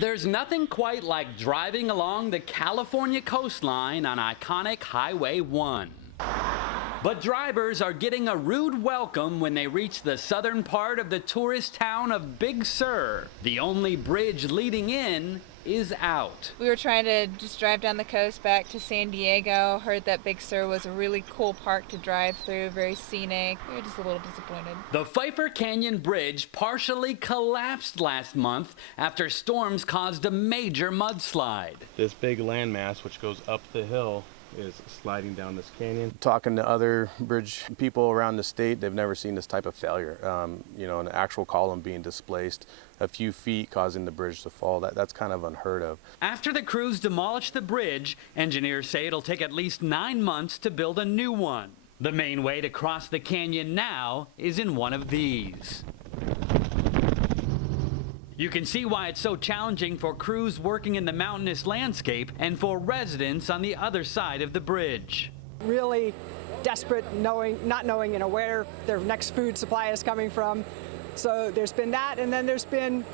There's nothing quite like driving along the California coastline on iconic Highway 1. But drivers are getting a rude welcome when they reach the southern part of the tourist town of Big Sur. The only bridge leading in is out. We were trying to just drive down the coast back to San Diego. Heard that Big Sur was a really cool park to drive through, very scenic. We were just a little disappointed. The PFEIFFER Canyon Bridge partially collapsed last month after storms caused a major mudslide. This big landmass, which goes up the hill, is sliding down this canyon. Talking to other bridge people around the state, they've never seen this type of failure. An actual column being displaced a few feet, causing the bridge to fall. That's kind of unheard of. After the crews demolish the bridge, engineers say it'll take at least 9 months to build a new one. The main way to cross the canyon now is in one of these. You can see why it's so challenging for crews working in the mountainous landscape and for residents on the other side of the bridge. Really desperate, not knowing where their next food supply is coming from. So there's been that, and then there's been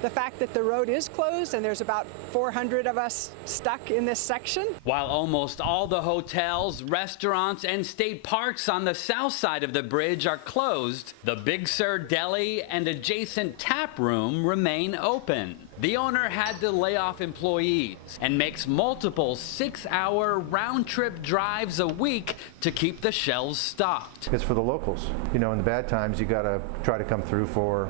the fact that the road is closed and there's about 400 of us stuck in this section. While almost all the hotels, restaurants, and state parks on the south side of the bridge are closed, the Big Sur Deli and adjacent tap room remain open. The owner had to lay off employees and makes multiple 6-hour round-trip drives a week to keep the shelves stocked. It's for the locals. In the bad times, you got to try to come through for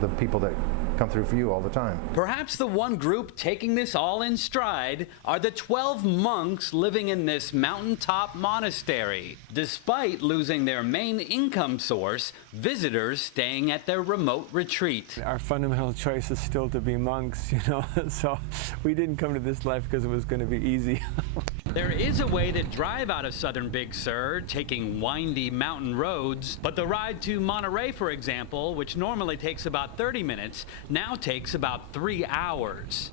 the people that come through for you all the time. Perhaps the one group taking this all in stride are the 12 monks living in this mountaintop monastery. Despite losing their main income source, visitors staying at their remote retreat. Our fundamental choice is still to be monks, so we didn't come to this life because it was going to be easy. There is a way to drive out of southern Big Sur, taking windy mountain roads, but the ride to Monterey, for example, which normally takes about 30 minutes, now takes about 3 hours.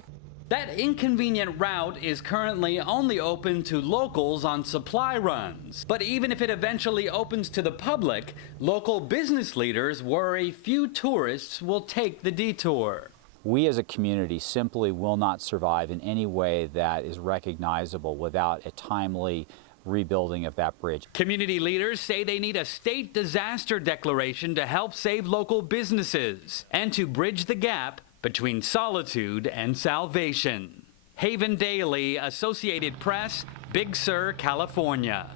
That inconvenient route is currently only open to locals on supply runs. But even if it eventually opens to the public, local business leaders worry few tourists will take the detour. We as a community simply will not survive in any way that is recognizable without a timely rebuilding of that bridge. Community leaders say they need a state disaster declaration to help save local businesses and to bridge the gap between solitude and salvation. Haven Daily, Associated Press, Big Sur, California.